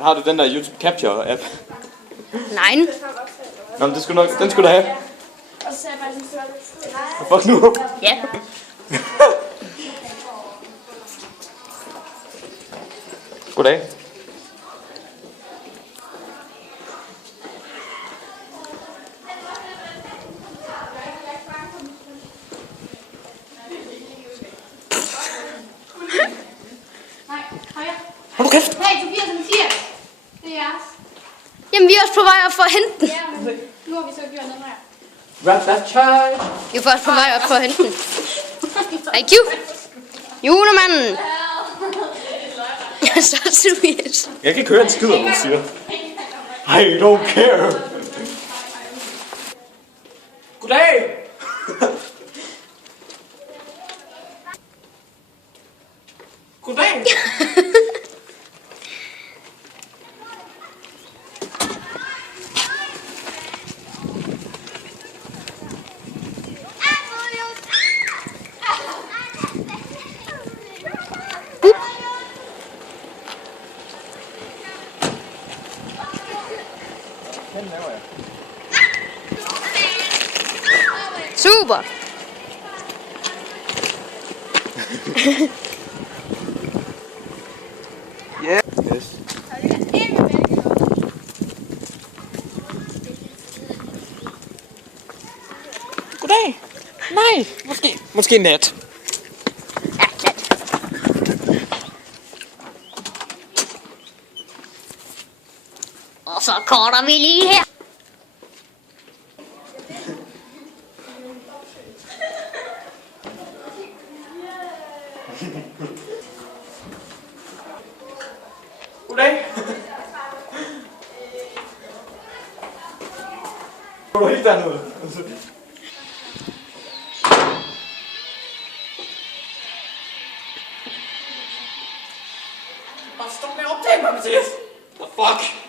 Har du den der YouTube Capture app? Nej. Nå, men det skulle nok, den skulle du have. Og så sagde jeg bare sådan, Fuck nu. Ja. Goddag. nej, højre. Hold nu kæft. Hey, Tobias og Mathias. Det er jeres. Jamen, vi er også på vej op for at hente den. Ja, men nu har vi så gjort noget her. Grab that child. Vi er først på vej op for at hente den. Thank you. Julemanden. Så Tobias. Jeg kan ikke høre en skid, hvad du siger. I don't care. Goddag. Goddag. Den laver jeg. Super. Yeah. Yes. Goddag. Nej, måske nat. Ja, klart. Og så korter vi lige her. Goddag. Går du helt dernede? Bare stop med at optage mig, Mathias. The fuck?